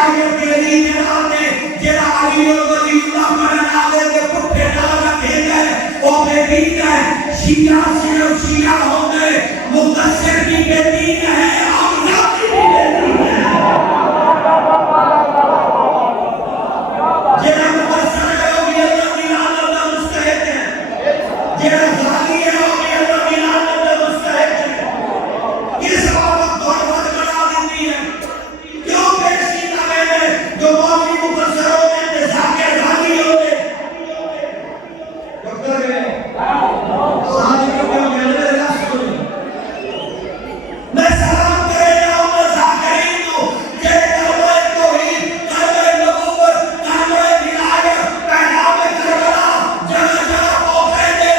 आगे तेरी जनाने जेड़ा अली वलीउल्लाह मरना दे के पुठे नाल भेजे ओ बेदीन है शिया सिर्फ शिया होंगे मुकद्दर भी बेदीन है हमजा भी बेदीन है जेड़ा मुकद्दर है वो भी अल्लाह की लानत का मुस्तहिक है जेड़ा जाली है वो भी अल्लाह की लानत का मुस्तहिक है किस बात को बर्बाद बना देती है क्यों बेइज्जती ना करे जो मौलवी मुफस्सिरों में इंतजाकिर जाली होते डॉक्टर है साहब को मेरे लास्ट को मैं सलाम करे जाऊंगा जाकिरीन को जे कलमा तौहीद कलमा नबूवत कलमा विलायत पैगाम करबला जगह जगह पहुंचे दे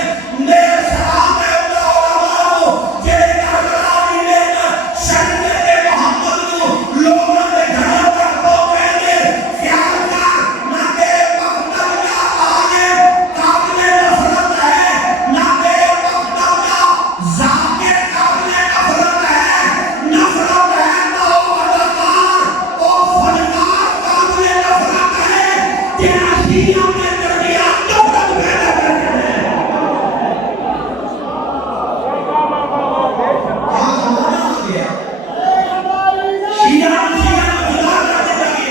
मेरे सलाम है उलमा को जे करबला दी ने शरीयत मोहम्मद को लोगों के घर तक पहुंचे दे ख्याल कर ना के मकतब का आगे काबिल नफरत है ना के मकतब का जाकिर काबिल नफरत है नफरत है ना वो अदाकार ओ फनकार काबिल नफरत है तेरा शिया में दरमियान नफरत पैदा करते हैं हाँ जमाना आ गया शिया शिया में खुदा करने लगे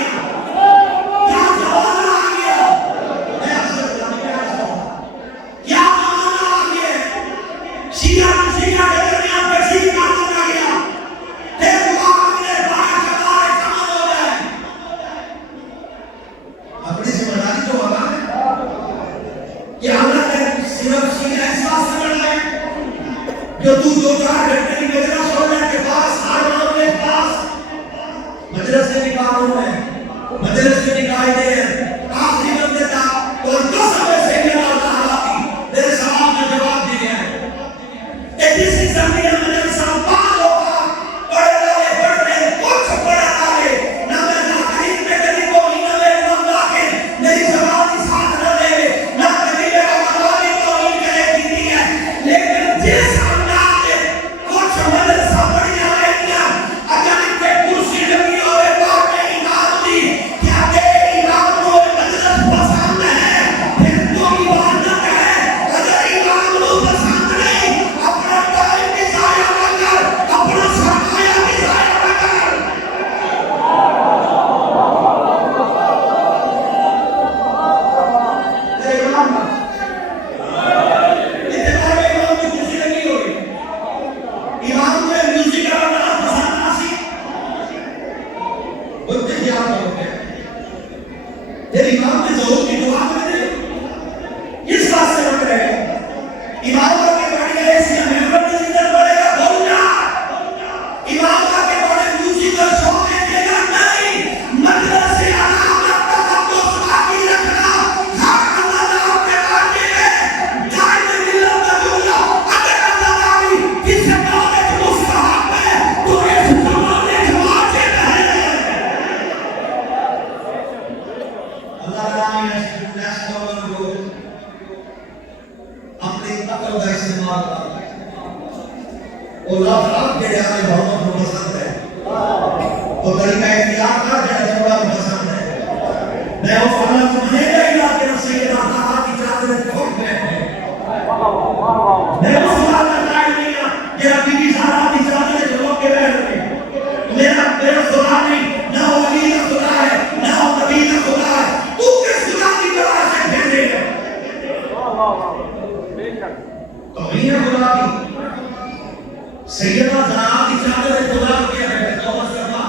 क्या जमाना आ गया मैं आपसे बताने क्या चाहता हूँ क्या जमाना आ गया शिया शिया के दरमियान तकसीम करने लगे फिर दिमाग में बड़ा कमाल समझ हो जाए अपनी जिम्मेदारी तो होगा कि हमने सिर्फ शिया एहसास करना है जो तू 2-4 घंटे की मजलिस होने के पास हर मामले के पास मजलिस से निकालो है मजलिस से निकाले दे आखिरी बंदे था और 10 समय से ये अल्लाह हालाती मेरे सवाल का जवाब दिए हैं कि जिस जमीन मजलिस पास होगा पढ़े वाले पढ़ने कुछ पढ़ा वाले ना मैं जाकिरीन में कभी कोई ना मैं इमाम लाके मेरी जवाब ही साथ न दे ना कभी मेरा मवाली कोई करे कीती है लेकिन जिस अंदाज से कुछ मजलिस पढ़ने वाले हैं अगर इनके कुर्सी लगी होवे बात में इमाम दी क्या के इमाम को मजलिस पसंद है फिर तो इबादत है अगर इमाम को पसंद नहीं अपना टाइम भी जाया न कर अपना सरमाया भी जाया न कर इमाम इतने इमाम की कुर्सी लगी होगी इमाम को म्यूजिक करना पसंद आसी बोलते क्या होते फिर इमाम ने जो की दुआ में दे किस बात से बन रहे इमाम का के बढ़ गए इसी मेंबर की इज्जत बढ़ेगा बोलना इमाम का के बड़े म्यूजिक और शो देगा नहीं मदरसे से अलामत तक तो बाकी रखना हर अल्लाह के बारे में जान मिला तबुला अगर अल्लाह दाई किसी कौन के मुस्तहब है तो इस जमाने के वाजिब है अल्लाह ताला ने नाश कौन को अपने अकल का इस्तेमाल कर और लफ्ज़ के आने मोहम्मद को पसंद है तो तरीका इख्तियार का जड़ा थोड़ा पसंद है मैं वो फला को मनेगा ही ना तेरा सैयदा ताहा की चादर ठोक में मैं वो फला का कायल नहीं ना तेरा बीबी सारा की चादर ठोक के बैठ गई मेरा खुदा नहीं ना वो वली का खुदा है ना वो नबी का खुदा है तू किस खुदा की तरह से फिर देगा तो ये खुदा की सैयदा ज़रा की चादर खुदा क्या है तो मुस्तफा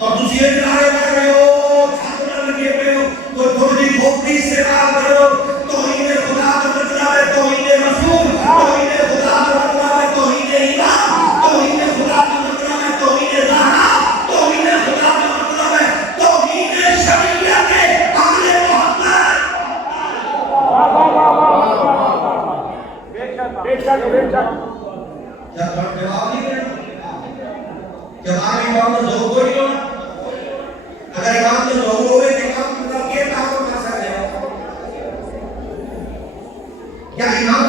और दूसरी नारे कर रहे हो चादर लगे पे हो तो थोड़ी खोपड़ी से बात करो तो इन्हें खुदा का मतलब है तो इन्हें रसूल तो इन्हें खुदा का मतलब है तो इन्हें इमाम तो इन्हें खुदा का मतलब है तो इन्हें ज़हरा तो इन्हें खुदा का मतलब है तो इन्हें शरीयत है आले मोहम्मद बेशक जब जवाब नहीं देना जवाब इमाम ने जो कोई नहीं होना अगर इमाम ने जो होवे तो इमाम मतलब क्या काम कर सकते हो क्या इमाम